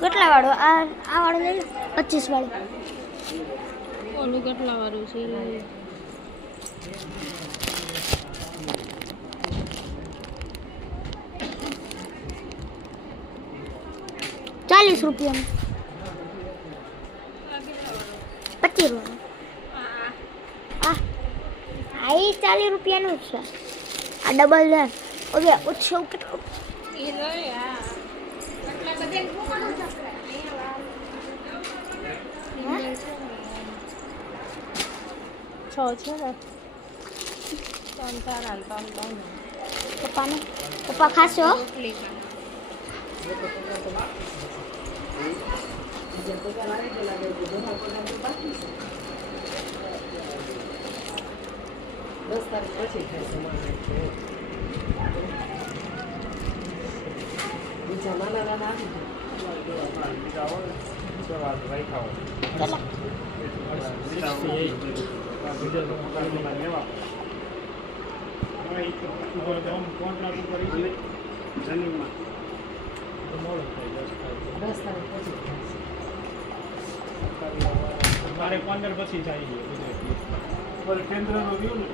કેટલા વાળો આ વાળો લઈ લો 25 વાળો ઓલું કેટલા વાળું છે 40 રૂપિયા 25 વાળો આ 40 રૂપિયાનું જ છે આ ડબલ છે ઓકે ઉત્સવ કેટલો છે ને પપ્પા ખાશો મારે 15 પછી થાય છે કેન્દ્રનો વ્યૂ ને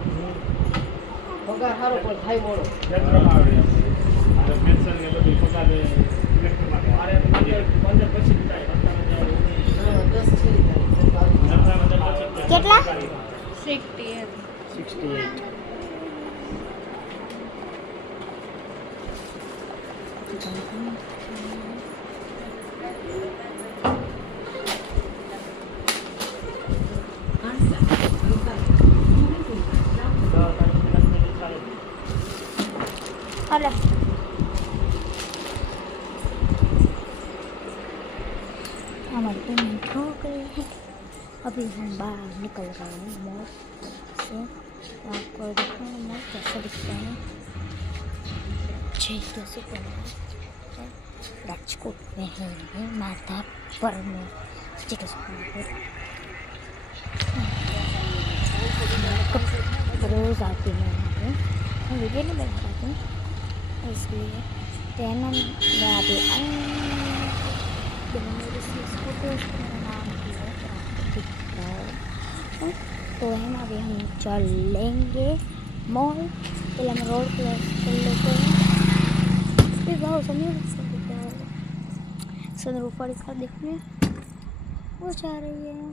પગાર સારો પણ થાય મોડો કેન્દ્રમાં આવે અને પેન્શન ને બધું પગાર ઇલેક્ટ્રોમાં મારે 15 પછી થાય કેટલા 68 हेलो हमारे पेमेंट हो गए हैं अभी हम बाहर निकल रहे हैं मॉल से आपको दिखाना मॉल कैसा दिखता है जय सुपर राजकोट में है माधापर में जय सुपर रोज़ आती है मैं वीडियो नहीं बना पाती हूँ इसलिए चैनल में अभी तो है ना अभी हम चलेंगे मॉल पहले हम रोड क्रॉस कर लेते हैं फिर गाँव सनरूफ पर दिखा देखने वो जा रही है